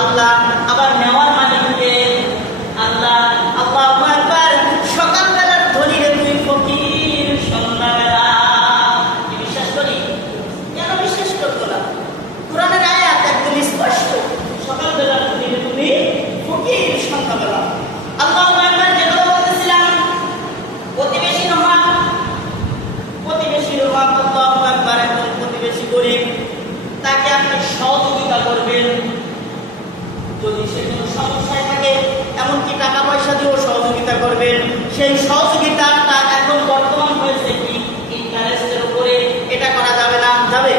আল্লাহ, আবার নেওয়ার মালিককে আল্লাহ। আল্লাহু আকবার। সকালবেলার ধনীরে তুই ফকির সন্ধ্যাবেলা। কি বিশ্বাস করি? কেন বিশ্বাস করবো না? কোরআনের আয়াত একদম স্পষ্ট। সকালবেলার ধনীরে তুমি ফকির সন্ধ্যাবেলা। আল্লাহু আকবার। যে কথা বলতেছিলাম, প্রতিবেশীর হক, প্রতিবেশীর হক। আল্লাহু আকবার। একজন প্রতিবেশী গরিব, তাকে আপনি সহযোগিতা করবেন। যদি সে কোনো সমস্যায় থাকে, এমনকি টাকা পয়সা দিয়েও সহযোগিতা করবেন। সেই সহযোগিতাটা এখন বর্তমান হয়েছে কি ইন্টারেস্টের উপরে। এটা করা যাবে না? যাবে।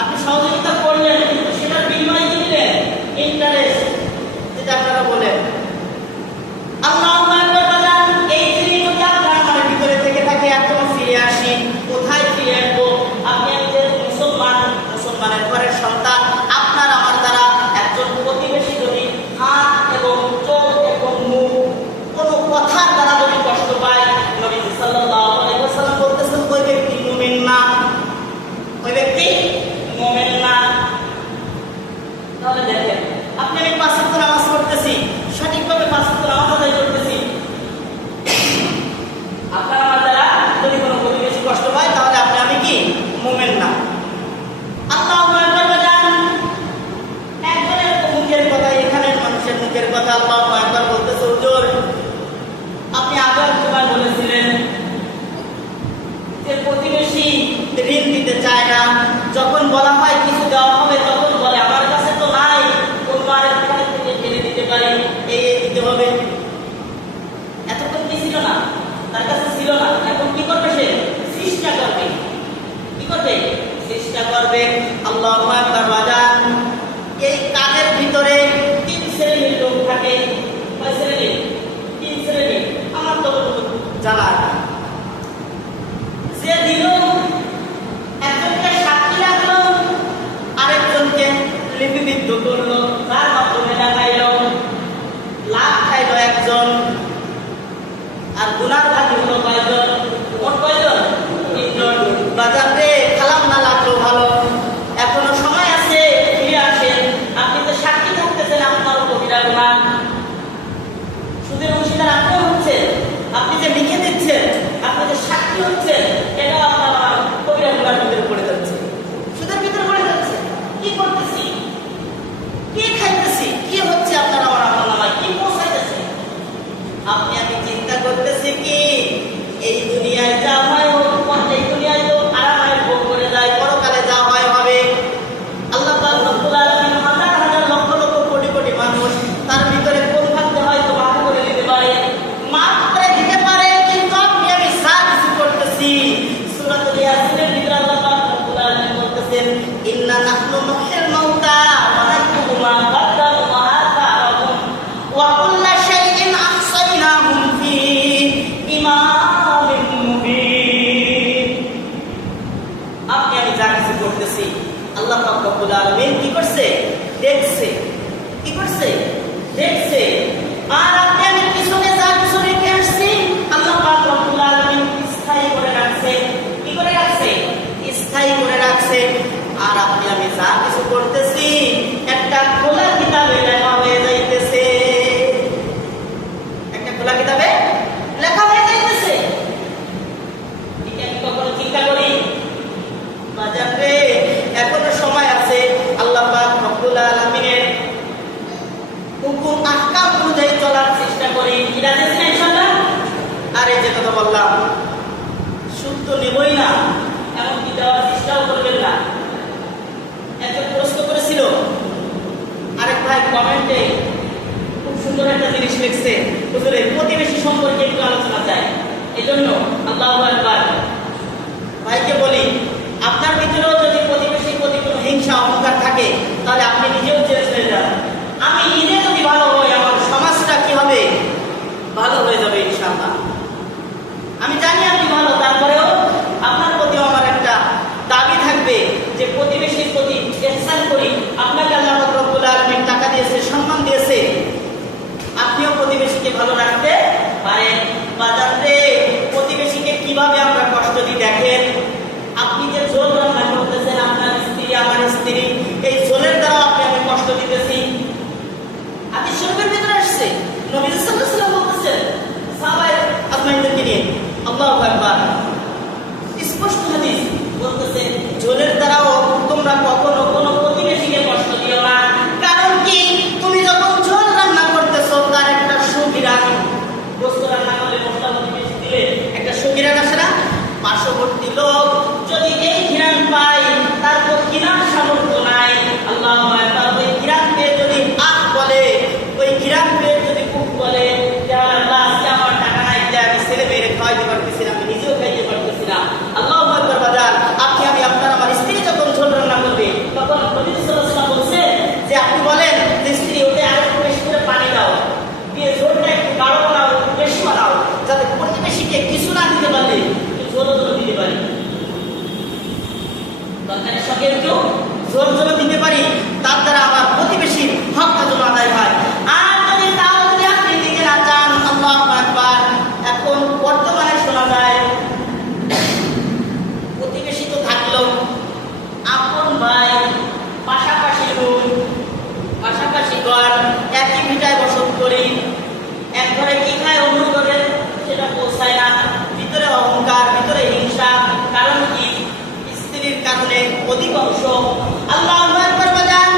আপনি সহযোগিতা করলেন, কিন্তু সেটার বিনিময়ে কি দিলেন? ইন্টারেস্ট, যেটা আপনারা বলেন। আল্লাহু আকবার। বাজান, এই জিনিস যদি আপনার মনের ভিতরে থেকে থাকে, এখন ফিরে আসি। কোথায় ফিরে আসবো? আপনি একজন মুসলমান, মুসলমানের ঘরের সন্তান। আপনার আমার দ্বারা একজন প্রতিবেশী যদি হাত এবং চোখ এবং মুখ কোনো কথার দ্বারা যদি কষ্ট পায়, নবী সাল্লাল্লাহু আলাইহি ওয়াসাল্লাম বলতেছেন ওই ব্যক্তি মুমিন না, ওই ব্যক্তি মুমিন না। তাহলে দেখেন, আপনি আমি 5 ওয়াক্ত নামাজ পড়তেছি, সঠিকভাবে 5 ওয়াক্ত নামাজ আদায় করতেছি, আপনার আমার দ্বারা যদি কোনো প্রতিবেশী কষ্ট পায়, তাহলে আপনি আমি কি মুমিন না? আল্লাহু আকবার। বাজান, একজনের মুখের কথা, এখানের মানুষের মুখের কথা আল্লাহু আকবার বলতেছে, হুজুর আপনি আগের সময় বলেছিলেন যে প্রতিবেশী ঋণ দিতে চায় না। যখন বলা হয় কিছু দেওয়া হবে, তখন বলে আমার কাছে তো নাই, তোমার এখান থেকে ঢেলে দিতে পারি, এই দিতে হবে। এতক্ষণ কি ছিল না? তার কাছে ছিল না। এখন কি করবে? সে চেষ্টা করবে। কি করবে? চেষ্টা করবে। আল্লাহু আকবার। বাজান, এই কাজের ভিতরে 3 শ্রেণীর লোক থাকে। কয় শ্রেণী? 3 শ্রেণী। আমার তো জানা আছে। যে দিল, একজনকে সাক্ষী রাখলো, আরেকজনকে লিপিবদ্ধ করলো, তার মাধ্যমে দেখাইলো, লাভ খাইলো একজন, আর গুনার ভাগী হলো কয়জন? মোট কয়জন? 3 জন। বাজারে খালাম না লাগলো ভালো, এখনো সময় আছে, ফিরে আসেন। আপনি তো সাক্ষী থাকতেছেন, আপনার কবিরা গুনাহ, সুদের অংশীদার আপনি হচ্ছেন, আপনি যে লিখে দিচ্ছেন, আপনি যে সাক্ষী হচ্ছেন, এটা আপনার কবিরা গুনার ভিতরে পড়ে যাচ্ছে, সুদের ভিতরে পড়ে যাচ্ছে। কি করতেছি? কি খাইতেছি? কি হচ্ছে আপনার আমার আমলনামায়? কি পৌঁছাইতেছে? আপনি আমি চিন্তা করতেছি কি এই দুনিয়ায় যা হয় হোক, এই দুনিয়ায় তো আরামায় ভোগ করে যায়, পরকালে যা হয় হবে। আল্লাহ পাক রব্বুল আলামিন হাজার হাজার লক্ষ লক্ষ কোটি কোটি মানুষ, তার ভিতরে কোন ভাগতে হয় তো মাফ করে দিতে পারে, মাফ করে দিতে পারে। কিন্তু আপনি আমি যা কিছু করতেছি, সূরাতুল ইয়াসিনের ভিতরে আল্লাহ পাক রব্বুল আলামিন বলতেছেন, ইন্না নাহনু নুহয়িল মাউতা ওয়া নাকতুবু মা কাদ্দামু ওয়া আথারহুম ওয়া কুল্লা শাইইন আহসাইনাহু ফি ইমামিন মুবিন। আপনি আমি যা কিছু করতেছি, আল্লাহ পাক রব্বুল আলামিন কি করছে? দেখছে। কি করছে? দেখছে। আর আপনি আমি পিছনে যা কিছু রেখে আসছি, আল্লাহ পাক রব্বুল আলামিন স্থায়ী করে রাখছে। কি করে রাখছে? স্থায়ী করে রাখছে। আর আপনি আমি যা কিছু করতেছি, একটা খোলা কিতাবে লেখা হয়ে যাইতেছে, একটা খোলা কিতাবে লেখা হয়ে যাইতেছে। এটা আমি কখনো চিন্তা করি? বাজারে এখনো সময় আছে। আল্লাহ পাক রব্বুল আলামিনের হুকুম আহকাম অনুযায়ী চলার চেষ্টা করি। কি রাজি আছেন ইনশাআল্লাহ? আর এই যে কথা বললাম, সুদ তো নেবই না, এমনকি দেওয়ার চেষ্টাও করবেন না। একজন প্রশ্ন করেছিল, আরেক ভাই কমেন্টে খুব সুন্দর একটা জিনিস লিখছে, হুজুর প্রতিবেশী সম্পর্কে একটু আলোচনা চাই। এজন্য আল্লাহু আকবার। ভাইকে বলি, আপনার ভিতরেও যদি প্রতিবেশীর প্রতি কোনো হিংসা অহংকার থাকে, তাহলে আপনি নিজেও চেঞ্জ হয়ে যান। আমি নিজে যদি ভালো হই, আমার সমাজটা কি হবে? ভালো হয়ে যাবে ইনশাআল্লাহ। আমি জানি আপনি ভালো, তারপরেও আপনার প্রতিও আমার একটা দাবি থাকবে যে প্রতিবেশীর প্রতি ইহসান করি। আপনাকে আল্লাহ রব্বুল আলামিন টাকা দিয়েছে, সম্মান দিয়েছে, আপনিও প্রতিবেশীকে ভালো রাখতে পারেন। বাজারে প্রতিবেশীকে কিভাবে আমরা কষ্ট দিই দেখেন। আপনি যে ঝোল রান্না করতেছেন, আপনার স্ত্রী আমার স্ত্রী, এই ঝোলের দ্বারা আপনি আমি কষ্ট কষ্ট দিতেছি। হাদিস শরীফের ভিতরে আসছে নবী সাল্লাল্লাহু আলাইহি ওয়াসাল্লাম বলতেছেন সাহাবায়ে আজমাইনদেরকে নিয়ে, আল্লাহু আকবার, স্পষ্ট হাদিস বলতেছে ঝোলের দ্বারাও তোমরা কখনো কোনো প্রতিবেশীকে কষ্ট দিও না। কারণ কি, তুমি যখন ঝোল রান্না করতেছো তার একটা সুঘ্রাণ, গোশত রান্না করলে মশলাপাতি বেশি দিলে একটা সুঘ্রাণ আসে না? পার্শ্ববর্তী লোক যদি এই ঘ্রাণ পায়, তার তো ঘ্রাণ সামর্থ্য নাই, আল্লাহু আকবার, ওই ঘ্রাণ পেয়ে যদি আখ বলে, ওই ঘ্রাণ পেয়ে যদি কুক বলে যে আল্লাহ আজকে আমার টাকা নাই, আমি ছেলে মেয়েরে খাওয়াইতে পারতেছি না, আমি নিজেও খাইতে পারতেছি না। আল্লাহু আকবার বাজার, আপনি আমি আপনার আমার স্ত্রী যখন ঝোল রান্না করবে তখন নবী সাল্লাল্লাহু আলাইহি ওয়াসাল্লাম বলছে যে আপনি বলেন যে স্ত্রী ওতে আরো একটু বেশি করে পানি দাও, দিয়ে ঝোলটা একটু গাঢ় বানাও, একটু বেশি বানাও, যাতে প্রতিবেশীকে কিছু না দিতে পারলে ঝোলও দিতে পারি, তরকারির সঙ্গে একটু ঝোল দিতে পারি, তার দ্বারা আমার প্রতিবেশীর হকটা যেন আদায় হয়। আর যদি তাও যদি আপনি দিতে না চান, আল্লাহু আকবার, এখন বর্তমানে শোনা যায় প্রতিবেশী তো থাকলেও আপন ভাই, পাশাপাশি রুম, পাশাপাশি ঘর, একই ভিটায় বসত করি, এক ঘরে কি খায় অন্য ঘরে সেটা পৌঁছায় না, ভিতরে অহংকার, ভিতরে হিংসা। কারণ কি, স্ত্রীর কারণে অধিকাংশ। আল্লাহু আকবার বাজান,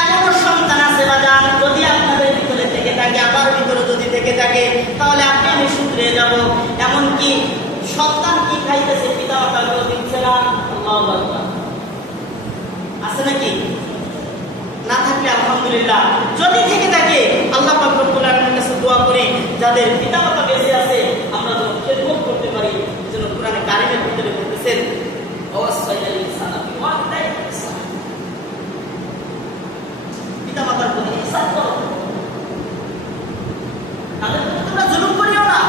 এমনও সন্তান আছে বাজান, যদি আপনাদের ভিতরে থেকে থাকে, আমার ভিতরে যদি থেকে থাকে, তাহলে আপনি আমি শুধরে যাব। এমনকি সন্তান কি খাইতেছে পিতা মাতাকেও দিচ্ছে না। আল্লাহু আকবার, আছে নাকি? না থাকলে আলহামদুলিল্লাহ, যদি থেকে থাকে আল্লাহ পাক রব্বুল আলামিনের কাছে দোয়া করি যাদের পিতা মাতা বেঁচে আছে আমরা যেন খেদমত করতে পারি। যেন কোরআনে কারিমের ভিতরে বলতেছেন ওয়াসাইয়াল ইনসানা বিওয়ালিদাইহি ইহসানা, পিতা মাতার প্রতি ইহসান করো, তাদের প্রতি তোমরা জুলুম করিও না।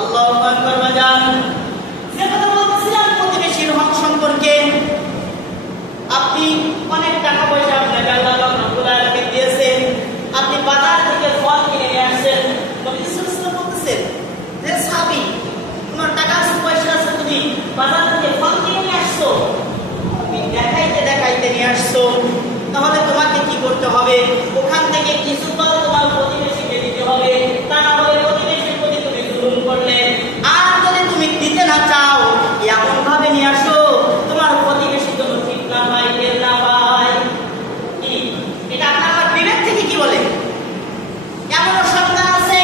আল্লাহু আকবার বাজান, যে কথা বলছিলাম প্রতিবেশীর হক সম্পর্কে, আপনি অনেক টাকা পয়সা আপনাকে আল্লাহ রাব্বুল আলামিন দিয়েছেন, আপনি বাজার থেকে ফল কিনে নিয়ে আসছেন, নবী সাল্লাল্লাহু আলাইহি ওয়াসাল্লাম বলতেছেন যে সাহাবী, তোমার টাকা আছে, পয়সা আছে, তুমি বাজার থেকে ফল কিনে নিয়ে আসছো, তুমি দেখাইতে দেখাইতে নিয়ে আসছো, তাহলে তোমাকে কি করতে হবে? ওখান থেকে কিছু ফল তোমার প্রতিবেশীকে দিতে হবে, তা না হলে প্রতিবেশীর প্রতি তুমি জুলুম করলে। আর যদি তুমি দিতে না চাও, এমন ভাবে নিয়ে আসো তোমার প্রতিবেশী যেন ঠিক না পায়, টের না পায়। কি এটা আপনার বিবেক থেকে কি বলে? এমন সন্তান আছে,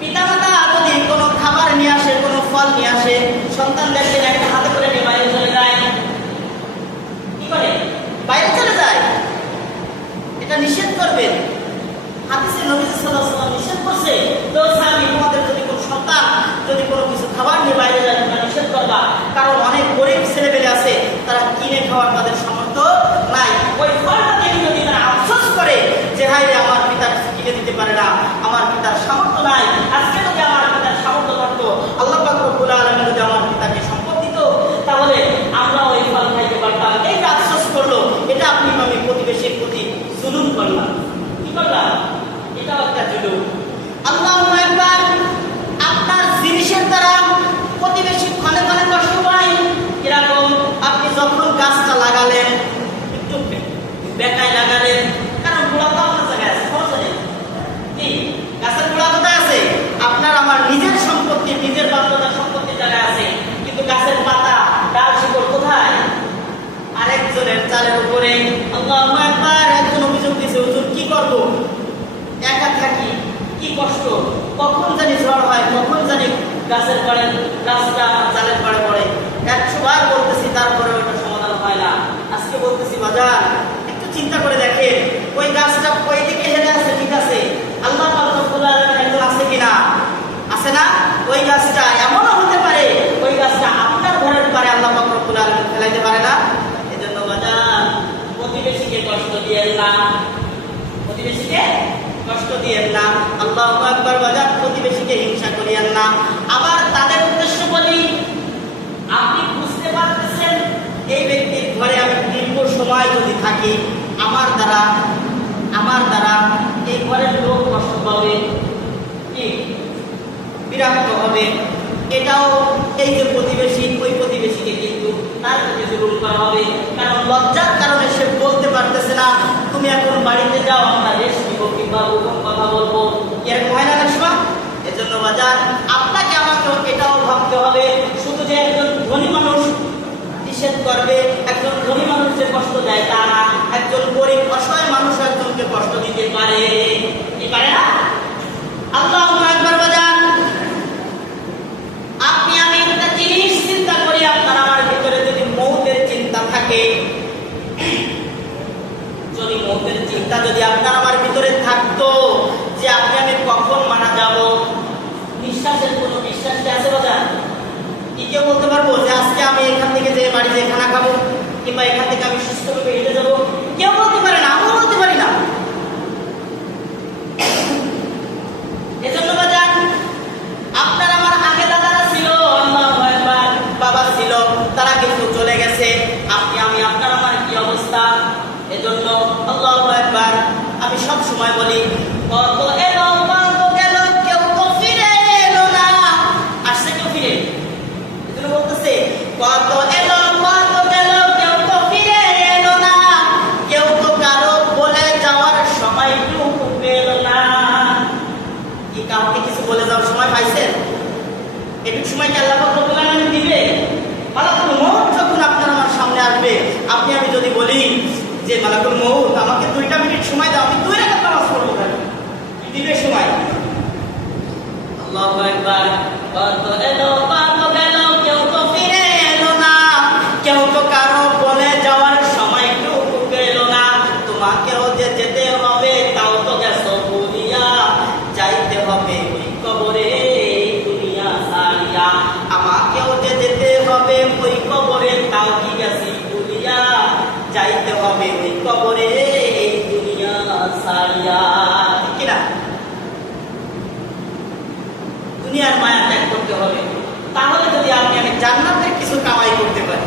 পিতামাতা যদি কোনো খাবার নিয়ে আসে, কোনো ফল নিয়ে আসে, সন্তান দেখছেন একটা হাতে করে নিয়ে বাইরে চলে যায়। কি করে? বাইরে চলে যায়। এটা নিষেধ করবেন। হাদিসে নবী সাল্লাল্লাহু আলাইহি ওয়াসাল্লাম নিষেধ করছে, তো সাহাবী তোমাদের যদি কোনো সন্তান যদি কোনো কিছু খাবার নিয়ে বাইরে যায় তোমরা নিষেধ করবা। কারণ অনেক গরিব ছেলেমেয়ে আছে, তারা কিনে খাওয়ার তাদের সামর্থ্য নাই। ওই ফলটা দেখে যদি তারা আফসোস করে যে হায় রে, আমার পিতা কিনে দিতে পারে না, আমার পিতার সামর্থ্য নাই, আজকে যদি আমার পিতার সামর্থ্য থাকতো, আল্লাহ পাক রব্বুল আলামিন যদি আমার পিতাকে সম্পদ দিত, তাহলে আমরা ওই ফল খাইতে পারতাম। এই যে আফসোস করলো, এটা আপনি আমি প্রতিবেশীর প্রতি জুলুম করলাম। কি করলাম? এটাও একটা জুলুম। আল্লাহু আকবার, আপনার জিনিসের দ্বারা প্রতিবেশী ক্ষণে ক্ষণে কষ্ট পায়। এরকম আপনি যখন গাছটা লাগালেন, একটু বেকায় লাগালেন, কারণ গোড়া তো আপনার জায়গায় আছে, খরচ নেই। কি গাছের গোড়া কোথায় আছে? আপনার আমার নিজের সম্পত্তি, নিজের বাধ্যতার সম্পত্তির জায়গায় আছে, কিন্তু গাছের পাতা, ডাল, শিকড় কোথায়? আরেকজনের চালের উপরে। আল্লাহু আকবার, একজন অভিযোগ দিয়েছে, হুজুর কি করব, একা থাকি, কি কষ্ট, কখন জানি ঝড় হয়, কখন জানি গাছের পরে গাছটা চালের পরে পড়ে। 100 বার বলতেছি, তারপরে ওইটা সমাধান হয় না। আজকে বলতেছি বাজার, একটু চিন্তা করে দেখেন, ওই গাছটা ওই দিকে হেলে আছে, ঠিক আছে, আল্লাহ পাক রব্বুল আলামিন একজন আছে কিনা? আছে না? ওই গাছটা এমনও হতে পারে, ওই গাছটা আপনার ঘরের পারে আল্লাহ পাক রব্বুল আলামিন ফেলাইতে পারে না। এজন্য বাজার, প্রতিবেশীকে কষ্ট দিয়েন না, প্রতিবেশীকে কষ্ট দিয়েন না। আল্লাহু আকবার বাজার, প্রতিবেশীকে হিংসা করিয়েন না। আবার তাদের উদ্দেশ্য বলি, আপনি বুঝতে পারতেছেন এই ব্যক্তির ঘরে আমি দীর্ঘ সময় যদি থাকি, আমার দ্বারা এই ঘরের লোক কষ্ট পাবে, কি বিরক্ত হবে। এটাও এই যে প্রতিবেশী, ওই প্রতিবেশীকে কিন্তু তার প্রতি জুলুম করা হবে, কারণ লজ্জার কারণে সে বলতে পারতে তুমি এখন বাড়িতে যাও, আমরা রেস্ট নিব কিংবা ওরকম কথা বলবো, এরকম হয় না সময়। এজন্য বাজার আপনাকে আমাকে এটাও ভাবতে হবে, শুধু যে একজন ধনী মানুষ নিষেধ করবে, একজন ধনী মানুষের কষ্ট দেয় তা না, একজন গরিব অসহায় মানুষ একজনকে কষ্ট দিতে পারে, কি পারে না? আল্লাহু আকবার বাজার। আপনি আমি একটা জিনিস চিন্তা করি, আপনার আমার ভিতরে যদি মৌতের চিন্তা থাকে, যদি মৌতের চিন্তা যদি আপনার আমার ভিতরে থাকতো যে আপনি আমি কখন মারা যাব, নিঃশ্বাসের কোনো বিশ্বাস কি আছে বাজার? কি কেউ বলতে পারবো যে আজকে আমি এখান থেকে যে বাড়ি যে খানা খাবো কিংবা এখান থেকে আমি সুস্থভাবে হেঁটে যাবো? কেউ বলতে পারে না, আমিও বলতে পারি না। এজন্য বাজার আপনার আমার আগে দাদারা ছিল, আল্লাহু আকবার, বাবা ছিল, তারা কিন্তু চলে গেছে। আপনি আমি আপনার আমার কি অবস্থা? এজন্য আল্লাহু আকবার আমি সব সময় বলি, কত এলো কত গেল, কেউ তো ফিরে এলো না। আসছে কেউ ফিরে? এজন্য বলতেছে কত এলো কত গেল, কেউ তো ফিরে এলো না, কেউ তো কারো বলে যাওয়ার সময়টুকু পেল না। কি কাউকে কিছু বলে যাওয়ার সময় পাইছেন? এটুকু সময় কি আল্লাহ পাক রব্বুল আলামিন দিবে? মালাকুল মউত যখন আপনার আমার সামনে আসবে, আপনি আমি যদি বলি যে মালাকুল মউত আমাকে 2টা মিনিট সময় দাও, আমি 2 রাকাত নামাজ পড়বো, দিবে সময়? আল্লাহু আকবার। কত এলো কত গেল, কেউ তো ফিরে এলো না, কেউ তো কারো বলে যাওয়ার সময়টুকু পেল না। তোমাকেও যে যেতে হবে, তাও তো গেছো ভুলিয়া, যাইতে হবে ওই কবরে দুনিয়া সারিয়া। আমাকেও যে যেতে হবে ওই কবরে, তাও কি গেছি ভুলিয়া, যাইতে হবে ওই কবরে দুনিয়া সারিয়া। ঠিক কিনা? দুনিয়ার মায়া ত্যাগ করতে হবে, তাহলে যদি আপনি আমি জান্নাতের কিছু কামাই করতে পারি।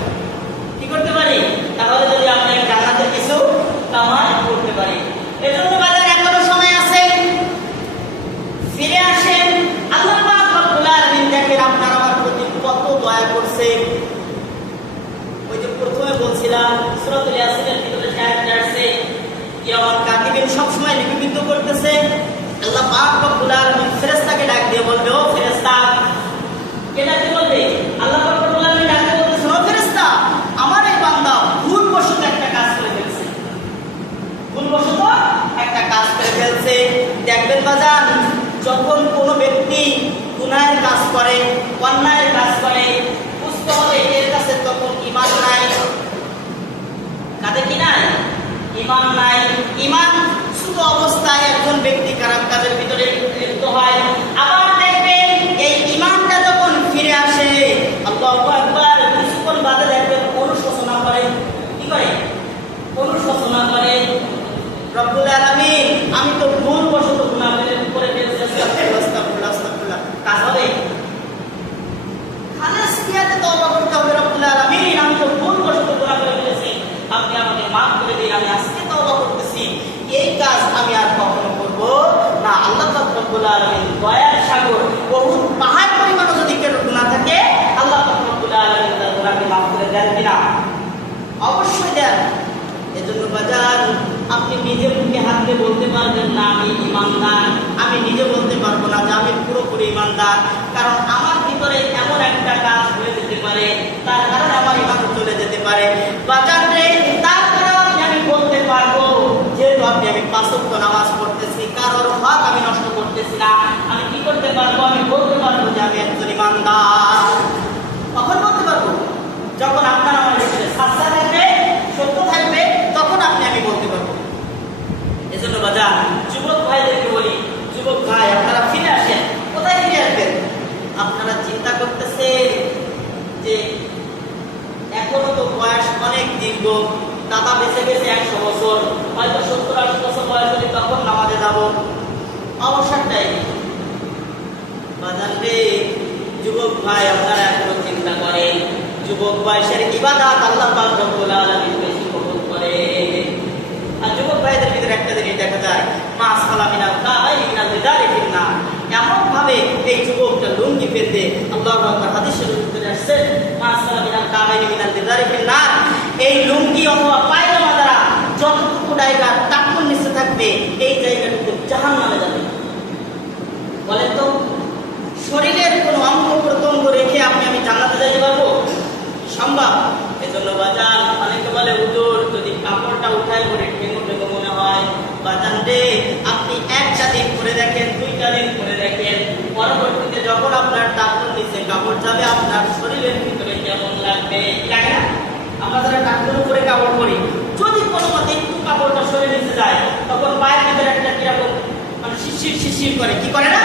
কি করতে পারি? তাহলে যদি আপনি আমি জান্নাতের কিছু কামাই করতে পারি। এজন্য বাজার এখনো সময় আছে, ফিরে আসেন। আল্লাহ পাক রব্বুল আলামিন দেখেন আপনার আমার প্রতি কত দয়া করছে। ওই যে প্রথমে বলছিলাম সূরাতুল ইয়াসিনের ভিতরে আয়াতটা আছে, কিয়ামত কাতিবিন সব সময় লিপিবদ্ধ করতেছে। আল্লাহ পাক রব্বুল আলামিন ফেরেশতাকে ডাক দিয়ে বলবে, ও ফেরেশতা, কে ডাকতে বলবে? আল্লাহ পাক রব্বুল আলামিন ডাকতে বলতেছে, ও ফেরেশতা, আমার এই বান্দা ভুলবশত একটা কাজ করে ফেলছে, ভুলবশত একটা কাজ করে ফেলছে। দেখবেন বাজান, যখন কোনো ব্যক্তি গুনাহের কাজ করে, অন্যায়ের কাজ করে, বুঝতে হবে এর কাছে তখন ঈমান নাই। কাদের কি নাই? ঈমান নাই। ঈমান শুধু অবস্থায় একজন ব্যক্তি খারাপ কাজের ভিতরে লিপ্ত হয়, আবার দেখবেন এই ঈমানটা যখন ফিরে আসে, আল্লাহু আকবার, কিছুক্ষণ বাদে দেখবেন অনুশোচনা করে। কি করে? অনুশোচনা করে, রব্বুল আলামিন আমি তো ভুলবশত গুনাহ করে ফেলেছি, আস্তাগফিরুল্লাহ। কাজ হবে? খালাস নিয়াতে তওবা করতে হবে, রব্বুল আলামিন আমি তো ভুলবশত গুনাহ করে ফেলেছি, আপনি আমাকে মাফ করে দিন, আমি আজকে তওবা করতেছি, এই কাজ আমি আর কখনো করব না। আল্লাহ পাক রব্বুল আলামিন দয়ার সাগর, বহু পাহাড় পরিমাণও যদি কেউ গুনাহ থাকে, আল্লাহ পাক রব্বুল আলামিন তার গুনাহকে মাফ করে দেন কিনা? অবশ্যই দেন। এজন্য বাজার আপনি নিজে মুখে হাত দিয়ে বলতে পারবেন না আমি ঈমানদার, আমি নিজে বলতে পারবো না যে আমি পুরোপুরি ঈমানদার, কারণ আমার ভিতরে এমন একটা কাজ হয়ে যেতে পারে, তার কারণে আমার ঈমান চলে যেতে পারে। বাজার রে, তার কারণে আমি বলতে পারবো যেহেতু আপনি আমি 5 ওয়াক্ত নামাজ পড়তেছি, কারোর হক আমি নষ্ট করতেছি না, আমি কি করতে পারবো? আমি বলতে পারবো যে আমি একজন ঈমানদার। কখন বলতে পারবো? যখন আপনার আমার ভিতরে সাচ্চা থাকবে, সত্য থাকবে, তখন আপনি আমি বলতে পারবো। এজন্য বাজার যুবক ভাইদেরকে বলি, যুবক ভাই আপনারা ফিরে আসেন। কোথায় ফিরে আসবেন? আপনারা চিন্তা করতেছেন যে এখনো তো বয়স অনেক দীর্ঘ, দাদা বেঁচে গেছে 100 বছর, হয়তো 70-80 বছর বয়স হলে তখন নামাজে যাব, অবসরটাই বাজার রে। যুবক ভাই আপনারা এখনো চিন্তা করেন, যুবক বয়সের ইবাদত আল্লাহ পাক রব্বুল আলামিন বেশি কবুল করে। আর যুবক ভাইদের ভিতরে একটা জিনিস দেখা যায়, মাস ফালা মিনাল কাই মিনাল বিদারি ফিন্না, এমন ভাবে এই যুবকটা লুঙ্গি পেতে, আল্লাহু আকবার, হাদিসের ভিতরে আসছে, মাস ফালা মিনাল কাই মিনাল বিদারি ফিন্না, এই লুঙ্গি অথবা পায়জামা দ্বারা যতটুকু জায়গা জাহান্নামে যাবে। বলেন তো, শরীরের কোনো অঙ্গ প্রত্যঙ্গ রেখে আমি জান্নাতে যাইতে পারবো? সম্ভব? এজন্য বাজান অনেকে বলে হুজুর যদি কাপড়টা উঠায় পরে ঠেঙ্গো ঠেঙ্গো মনে হয়, বাজান রে আপনি একটা দিন করে দেখেন, 2টা দিন করে দেখেন, পরবর্তীতে যখন আপনার টাকুর নিচে কাপড় যাবে আপনার শরীরের ভিতরে কেমন লাগবে। লাগে না? আমরা যারা টাকুর উপরে কাপড় পরি, যদি কোনো মতে একটু কাপড়টা শরীরের নিচে যায় তখন পায়ের ভিতরে একটা কিরকম মানে শিশির শিশির করে, কি করে না?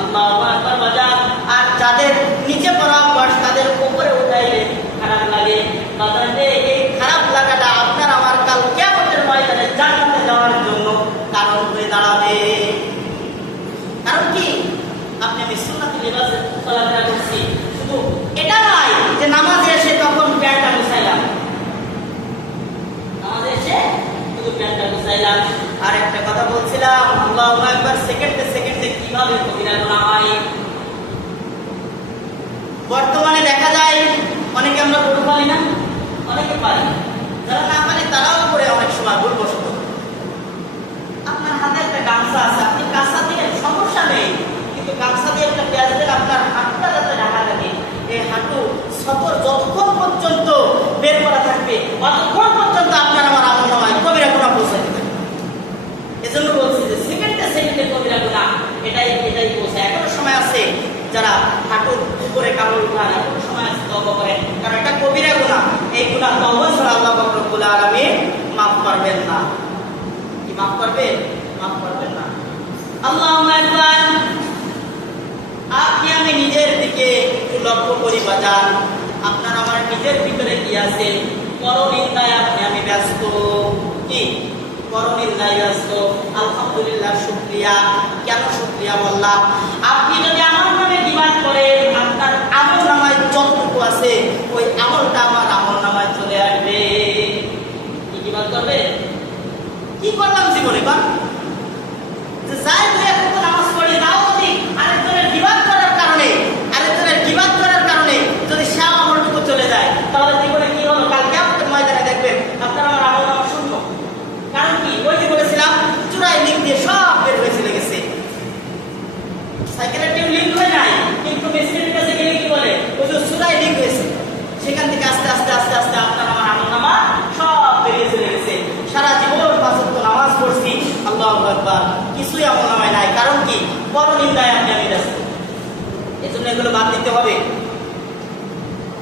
আল্লাহু আকবার বাজান। আর যাদের নিচে পড়া অভ্যাস তাদের উপরে উঠাইলে খারাপ লাগে। বাজান রে এই খারাপ লাগাটা আপনার আমার কাল কিয়ামতের ময়দানে জান্নাতে যাওয়ার জন্য কারণ হয়ে দাঁড়াবে। কারণ কি? আমি সুন্নাতুল লিবাসে চলাফেরা করছি, শুধু এটা নয় যে নামাজে এসে তখন প্যান্টটা গুছাইলাম, নামাজে এসে শুধু প্যান্টটা গুছাইলাম। আর একটা কথা বলছিলাম, আল্লাহু আকবার সেকেন্ডে সেকেন্ডে কিভাবে কবিরা গুনাহ হয়। বর্তমানে দেখা যায় অনেকে আমরা গরু পালি না, অনেকে পালি, যারা না পালি তারাও করে অনেক সময় ভুলবশত। আপনার হাতে একটা গামছা আছে, আপনি কাঁচা দিয়ে সমস্যা নেই, কিন্তু গামছা দিয়ে একটা পেঁয়াজ দিলে আপনার হাঁটুটা যাতে ঢাকা থাকে, এই হাঁটু সতর যতক্ষণ পর্যন্ত বের করা থাকবে ততক্ষণ পর্যন্ত আপনার আমার আমল নামায় কবিরা গুনাহ পৌঁছাতে থাকবে। এজন্য বলছি যে সেকেন্ডে সেকেন্ডে কবিরা গুনাহ এটাই পৌঁছায়। এখনো সময় আছে যারা হাঁটুর উপরে কাপড় উঠান, এখনো সময় আছে তওবা করেন, কারণ এটা কবিরা গুনাহ। এই গুনাহ তওবা ছাড়া আল্লাহ পাক রব্বুল আলামিন মাফ করবেন না। কি মাফ করবেন? মাফ করবেন না। আল্লাহুম্মা আকবার। আপনি আমি নিজের দিকে একটু লক্ষ্য করি বাজান, আপনার আমার নিজের ভিতরে কি আছে? পরনিন্দায় আমি ব্যস্ত। কি? পরনিন্দায় ব্যস্ত। আলহামদুলিল্লাহ, শুকরিয়া। কেন শুকরিয়া বললাম? আপনি যদি আমার নামে ডিমান্ড করেন, আপনার আমল নামায় যতটুকু আছে ওই আমলটা আমার আমল নামায় চলে আসবে। কি ডিমান্ড করবে? কি করলাম জীবনে বা যে যাই দুই এখন তো নামাজ পড়ি, তাও যদি আরেকজনের গিবাদ করার কারণে যদি সে আমলটুকু চলে যায়, তাহলে জীবনে কি হলো? কাল কিয়ামতের ময়দানে দেখবেন আপনার আমার আমল নামা শূন্য। কারণ কি? ওই যে বলেছিলাম চূড়ায় লিঙ্ক দিয়ে সব বের হয়ে চলে গেছে। সাইকেলের টিউব লিঙ্ক হয়ে নাই, কিন্তু মেশিনের কাছে গেলে কি বলে? ওই যে চূড়ায় লিঙ্ক হয়েছে, সেখান থেকে আস্তে আস্তে আস্তে আস্তে আপনার আমার আমল নামা সব বেরিয়ে চলে গেছে। সারা জীবন 5 ওয়াক্ত নামাজ পড়ছি, আল্লাহু আকবার, কিছুই আমল নামায় নাই। কারণ কি? পরনিন্দায় আমি ব্যস্ত। এজন্য এগুলো বাদ দিতে হবে।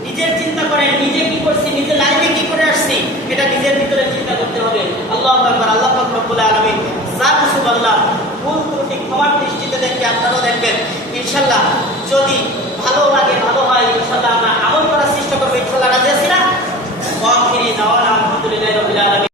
নিজের চিন্তা করেন, নিজে কি করছি, নিজের লাইফে কি করে আসছি, এটা নিজের ভিতরে চিন্তা করতে হবে। আল্লাহু আকবার। আল্লাহ পাক রব্বুল আলামিন যা কিছু বললাম ভুল ত্রুটি ক্ষমার দৃষ্টিতে দেখে আপনারাও দেখবেন। ইনশাআল্লাহ যদি ভালো লাগে, ভালো হয়, ইনশাআল্লাহ আমরা আমল করার চেষ্টা করব। ইনশাআল্লাহ রাজি আছি না? ওয়া আখিরি দাওয়ানা